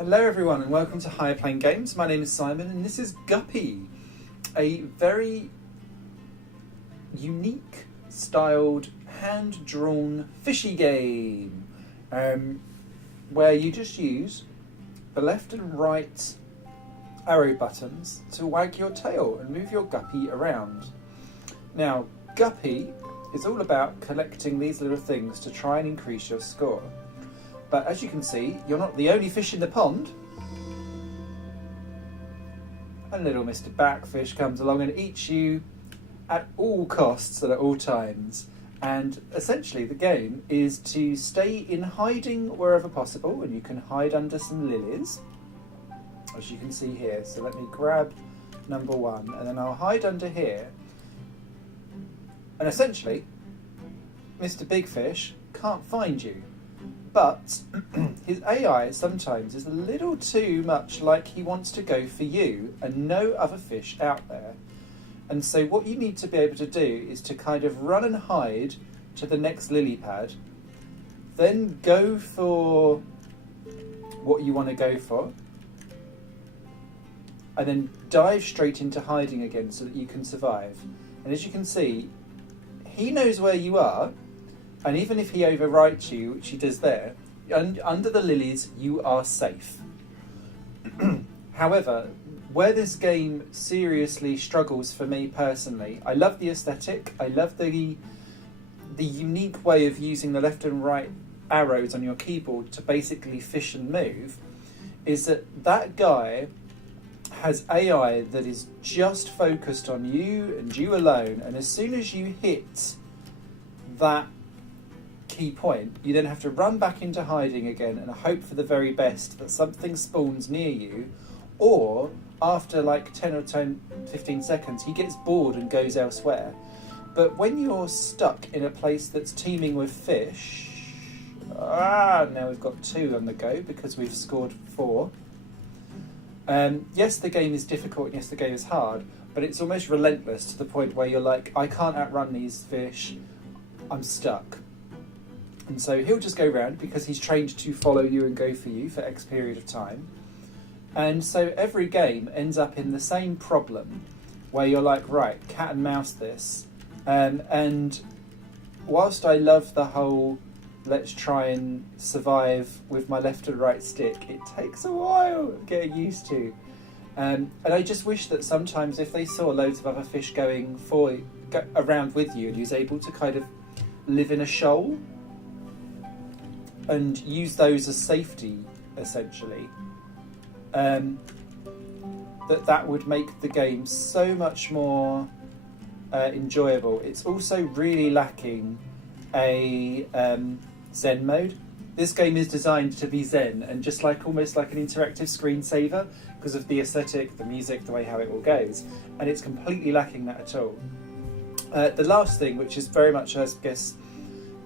Hello everyone and welcome to Higher Plane Games. My name is Simon and this is Guppy, a very unique styled hand-drawn fishy game where you just use the left and right arrow buttons to wag your tail and move your guppy around. Now, Guppy is all about collecting these little things to try and increase your score. But as you can see, you're not the only fish in the pond. And little Mr. Backfish comes along and eats you at all costs and at all times. And essentially the game is to stay in hiding wherever possible, and you can hide under some lilies, as you can see here. So let me grab number one, and then I'll hide under here. And essentially, Mr. Big Fish can't find you. But his AI sometimes is a little too much like he wants to go for you and no other fish out there. And so what you need to be able to do is to kind of run and hide to the next lily pad, then go for what you want to go for, and then dive straight into hiding again so that you can survive. And as you can see, he knows where you are, and even if he overwrites you, which he does there, under the lilies you are safe. However, where this game seriously struggles for me personally, I love the aesthetic, I love the unique way of using the left and right arrows on your keyboard to basically fish and move, is that guy has AI that is just focused on you and you alone, and as soon as you hit that key point, you then have to run back into hiding again and hope for the very best that something spawns near you, or after like 10 or 15 seconds he gets bored and goes elsewhere. But when you're stuck in a place that's teeming with fish, now we've got 2 on the go because we've scored 4. Yes, the game is difficult and yes, the game is hard, but it's almost relentless to the point where you're like, I can't outrun these fish, I'm stuck. And so he'll just go round because he's trained to follow you and go for you for X period of time. And so every game ends up in the same problem where you're like, right, cat and mouse this. And whilst I love the whole let's try and survive with my left and right stick, it takes a while getting used to. And I just wish that sometimes if they saw loads of other fish going around with you and you was able to kind of live in a shoal and use those as safety, essentially, that would make the game so much more enjoyable. It's also really lacking a Zen mode. This game is designed to be Zen and just like almost like an interactive screensaver because of the aesthetic, the music, the way how it all goes, and it's completely lacking that at all. The last thing, which is very much, I guess,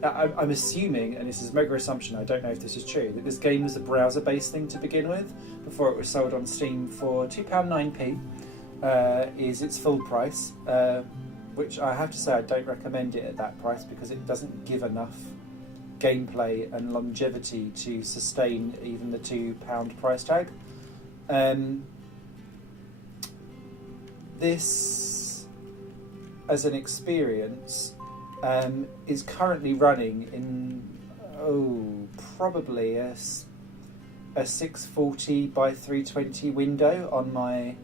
I'm assuming, and this is a mega assumption, I don't know if this is true, that this game was a browser-based thing to begin with, before it was sold on Steam for £2.9p, is its full price, which I have to say I don't recommend it at that price because it doesn't give enough gameplay and longevity to sustain even the £2 price tag. This, as an experience, is currently running in probably a 640 by 320 window on my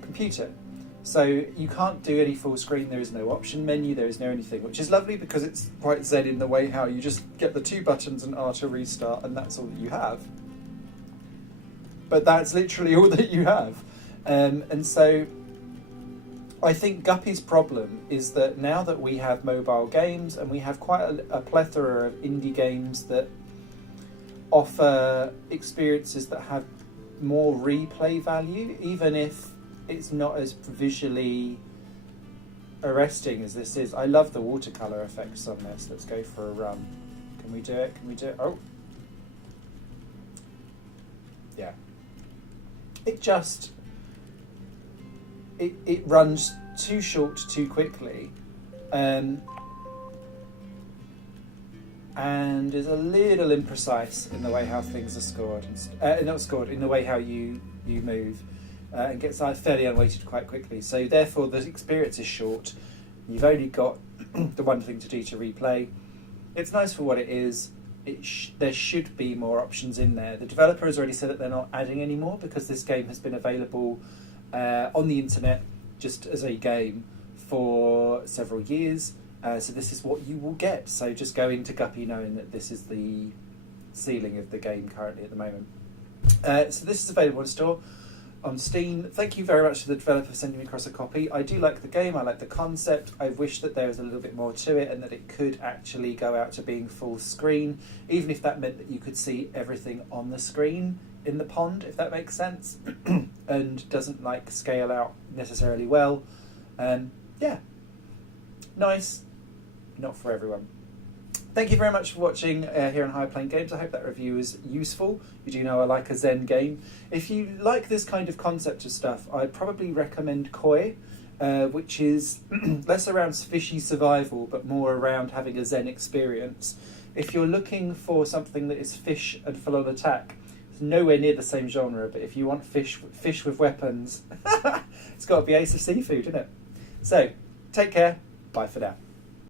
computer. So you can't do any full screen, there is no option menu, there is no anything, which is lovely because it's quite zen in the way how you just get the 2 buttons and R to restart and that's all that you have. But that's literally all that you have. And so I think Guppy's problem is that now that we have mobile games and we have quite a plethora of indie games that offer experiences that have more replay value, even if it's not as visually arresting as this is. I love the watercolour effects on this. Let's go for a run. Can we do it? Can we do it? Oh. Yeah. It runs too short too quickly. and is a little imprecise in the way how things are scored, not scored, in the way how you move, and gets fairly unweighted quite quickly. So therefore the experience is short. You've only got the one thing to do to replay. It's nice for what it is. There should be more options in there. The developer has already said that they're not adding any more because this game has been available on the internet just as a game for several years. So this is what you will get. So just go into Guppy knowing that this is the ceiling of the game currently at the moment. So this is available in store on Steam. Thank you very much to the developer for sending me across a copy. I do like the game, I like the concept. I wish that there was a little bit more to it and that it could actually go out to being full screen, even if that meant that you could see everything on the screen in the pond, if that makes sense, and doesn't like scale out necessarily well. Yeah, nice, not for everyone. Thank you very much for watching here on High Playing Games. I hope that review is useful. You do know I like a Zen game. If you like this kind of concept of stuff, I'd probably recommend Koi, which is less around fishy survival, but more around having a Zen experience. If you're looking for something that is fish and full-on attack, it's nowhere near the same genre, but if you want fish with weapons, it's got to be Ace of Seafood, isn't it? So, take care. Bye for now.